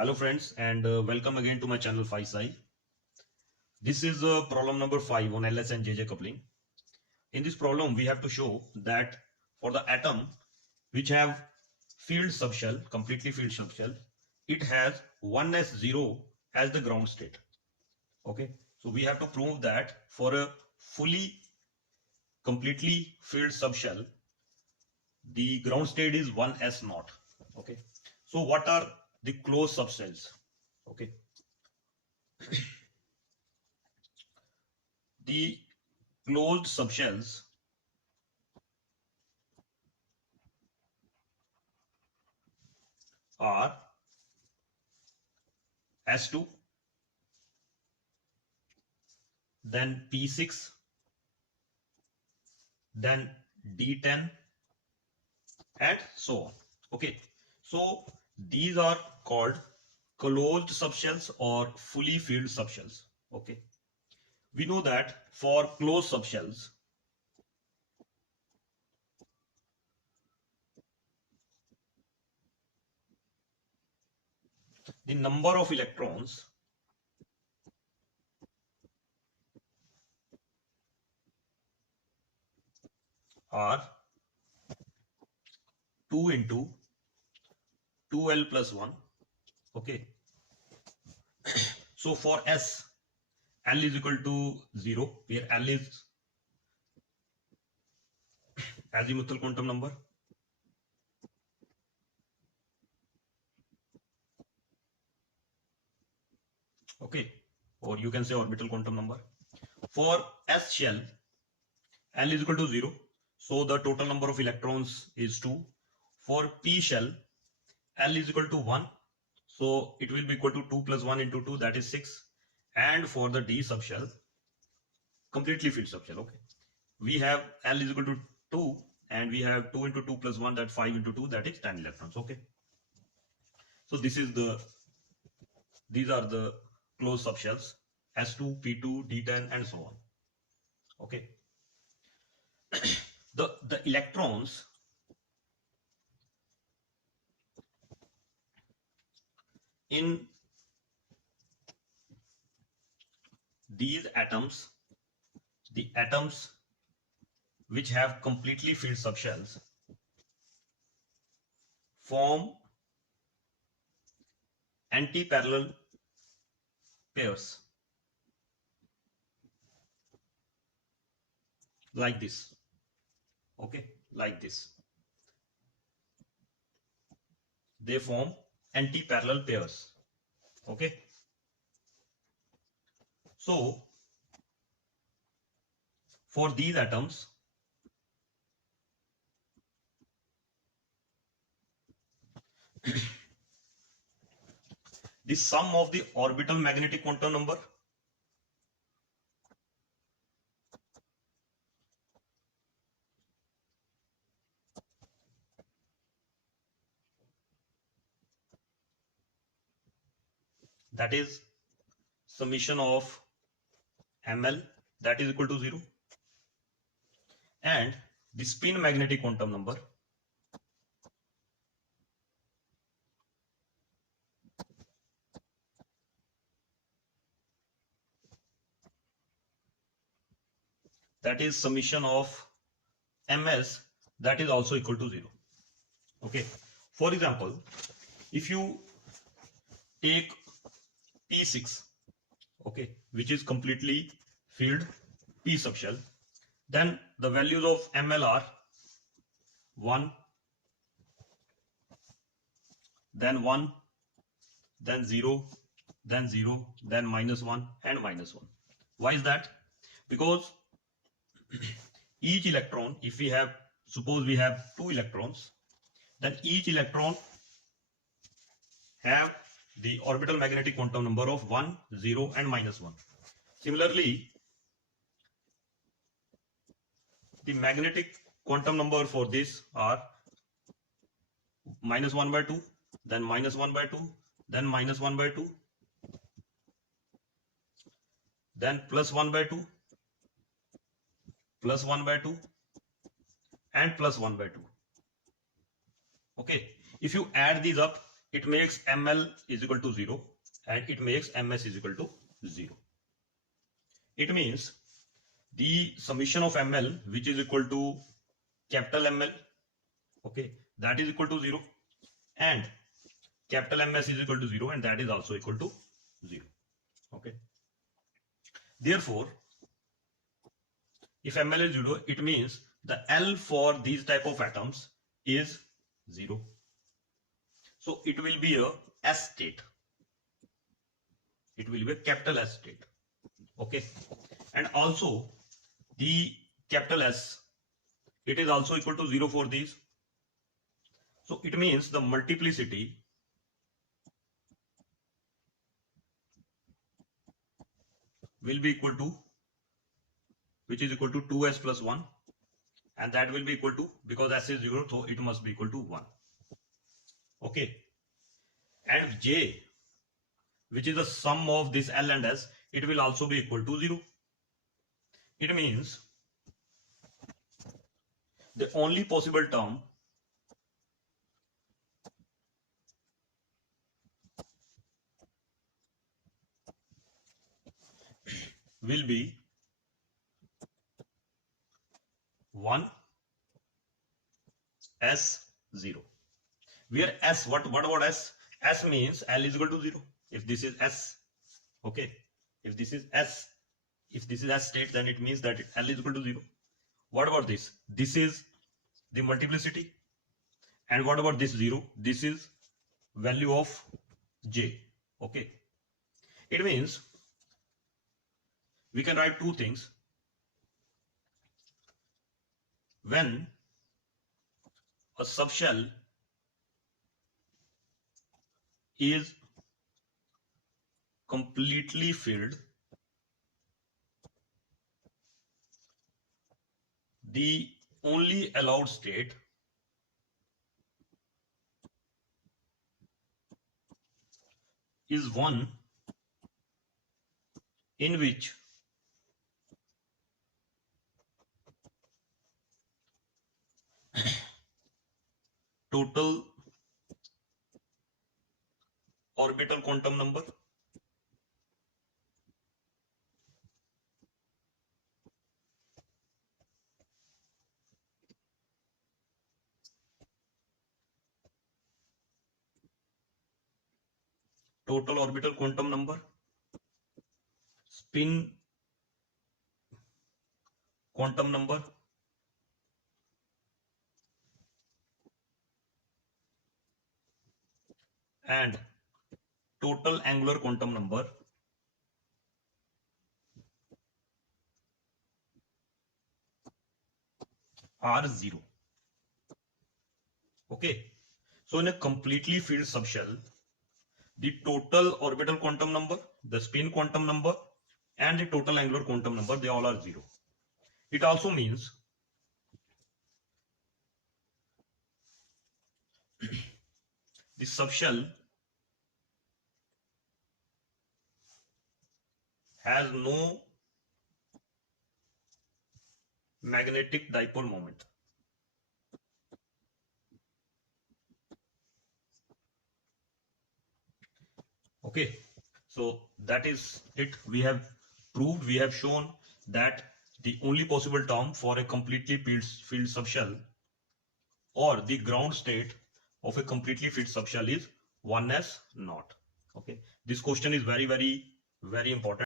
Hello friends and welcome again to my channel Phi. This is problem number 5 on LS and JJ coupling. In this problem we have to show that for the atom which have filled subshell, completely filled subshell, it has 1s0 as the ground state. Okay, so we have to prove that for a fully completely filled subshell the ground state is 1s0. Okay, so what are the closed subshells? Okay, the closed subshells are S2, then P6, then D10, and so on. Okay, so these are called closed subshells or fully filled subshells. Okay, we know that for closed subshells, the number of electrons are 2 into 2L plus 1. Okay, so for S, L is equal to 0, where L is azimuthal quantum number. Okay, or you can say orbital quantum number. For S shell, L is equal to 0, so the total number of electrons is 2. For P shell, L is equal to 1, so it will be equal to 2 plus 1 into 2, that is 6. And for the D subshell, completely filled subshell, okay, we have L is equal to 2, and we have 2 into 2 plus 1, that 5 into 2, that is 10 electrons. Okay, so these are the closed subshells S2, P2, D10, and so on. Okay, the electrons in these atoms, the atoms which have completely filled subshells, form anti-parallel pairs like this. Okay, like this. They form anti-parallel pairs. Okay, so for these atoms, the sum of the orbital magnetic quantum number that is summation of ml, that is equal to 0, and the spin magnetic quantum number that is summation of ms, that is also equal to 0. Okay, for example, if you take P6, okay, which is completely filled P subshell, then the values of ml are 1, then 1, then 0, then 0, then -1 and -1. Why is that? Because each electron, if we have, suppose we have 2 electrons, then each electron have the orbital magnetic quantum number of 1, 0 and -1. Similarly, the magnetic quantum number for this are -1 by 2, then -1 by 2, then -1 by 2, then +1 by 2, +1 by 2, and +1 by 2. Okay, if you add these up, it makes ML is equal to 0 and it makes MS is equal to 0. It means the summation of ML, which is equal to capital ML, okay, that is equal to 0, and capital MS is equal to 0, and that is also equal to 0. Okay. Therefore, if ML is 0, it means the L for these type of atoms is 0. So it will be a S state. It will be a capital S state. Okay. And also the capital S, it is also equal to 0 for these. So it means the multiplicity will be equal to, which is equal to 2s plus 1, and that will be equal to, because s is 0, so it must be equal to 1. Okay. And j, which is the sum of this L and S, it will also be equal to 0. It means the only possible term will be 1 S 0. Where S, what about S? S means L is equal to 0. If this is S, okay, if this is S state, then it means that L is equal to 0. What about this? This is the multiplicity. And what about this 0? This is value of J. Okay. It means we can write two things. When a subshell is completely filled, the only allowed state is one in which total orbital quantum number spin quantum number, and total angular quantum number are 0. Okay. So in a completely filled subshell, the total orbital quantum number, the spin quantum number, and the total angular quantum number, they all are 0. It also means the subshell has no magnetic dipole moment. Okay, so that is it. We have proved, we have shown that the only possible term for a completely filled subshell or the ground state of a completely filled subshell is 1s naught. Okay, this question is very important.